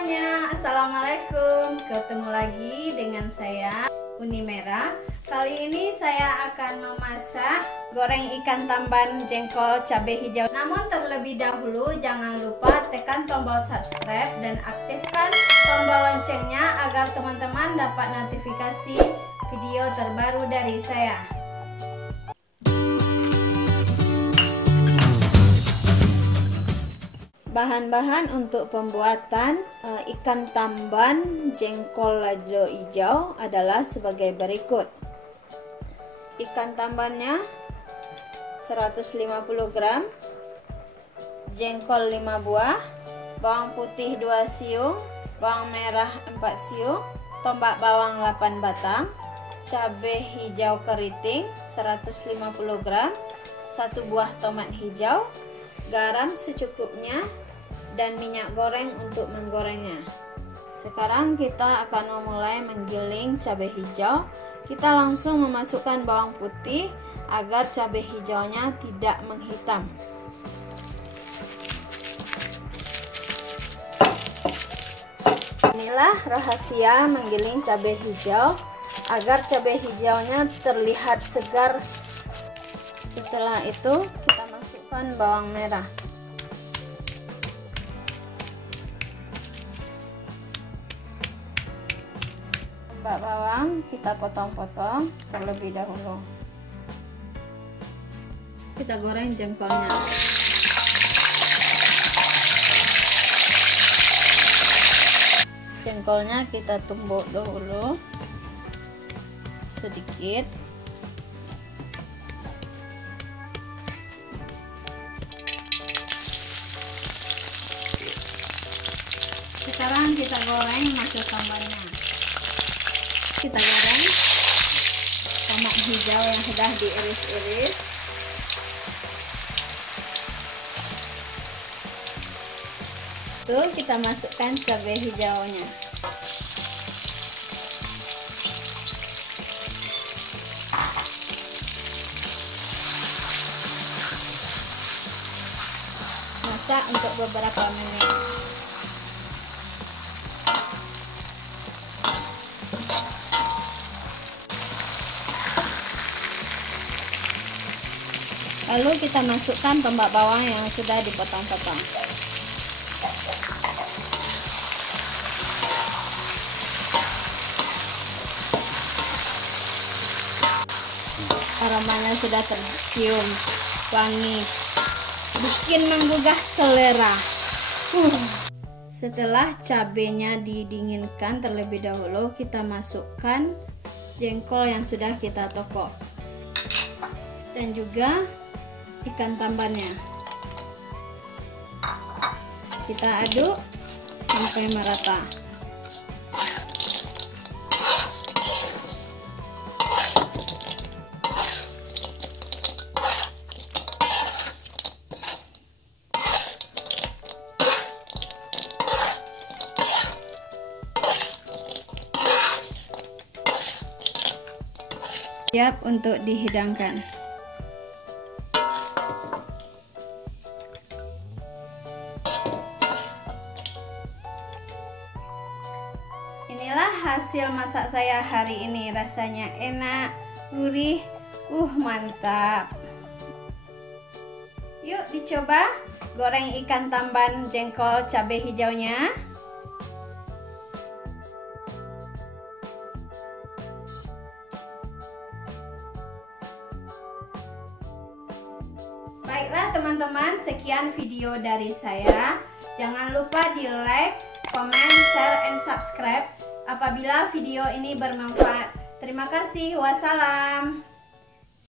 semuanya, assalamualaikum. Ketemu lagi dengan saya Uni Merah. Kali ini saya akan memasak goreng ikan tamban jengkol cabai hijau. Namun terlebih dahulu jangan lupa tekan tombol subscribe dan aktifkan tombol loncengnya agar teman-teman dapat notifikasi video terbaru dari saya. Bahan-bahan untuk pembuatan ikan tamban jengkol lado hijau adalah sebagai berikut. Ikan tambannya 150 gram, jengkol 5 buah, bawang putih 2 siung, bawang merah 4 siung, tombak bawang 8 batang, cabai hijau keriting 150 gram, 1 buah tomat hijau, garam secukupnya, dan minyak goreng untuk menggorengnya. Sekarang kita akan memulai menggiling cabai hijau. Kita langsung memasukkan bawang putih agar cabai hijaunya tidak menghitam. Inilah rahasia menggiling cabai hijau agar cabai hijaunya terlihat segar. Setelah itu kita masukkan bawang merah. Tombak bawang kita potong-potong terlebih dahulu. Kita goreng jengkolnya. Jengkolnya kita tumbuk dahulu sedikit. Sekarang kita goreng masuk tambannya. Kita goreng tomat hijau yang sudah diiris-iris. Tuh, kita masukkan cabai hijaunya. Masak untuk beberapa menit. Lalu kita masukkan tombak bawang yang sudah dipotong-potong. Aromanya sudah tercium, wangi, bikin menggugah selera. Setelah cabenya didinginkan terlebih dahulu, kita masukkan jengkol yang sudah kita tokok dan juga ikan tambannya. Kita aduk sampai merata. Siap untuk dihidangkan. Inilah hasil masak saya hari ini. Rasanya enak, gurih, mantap. Yuk dicoba goreng ikan tamban jengkol cabai hijaunya. Baiklah teman-teman, sekian video dari saya. Jangan lupa di like, comment, share, and subscribe apabila video ini bermanfaat. Terima kasih. Wassalam.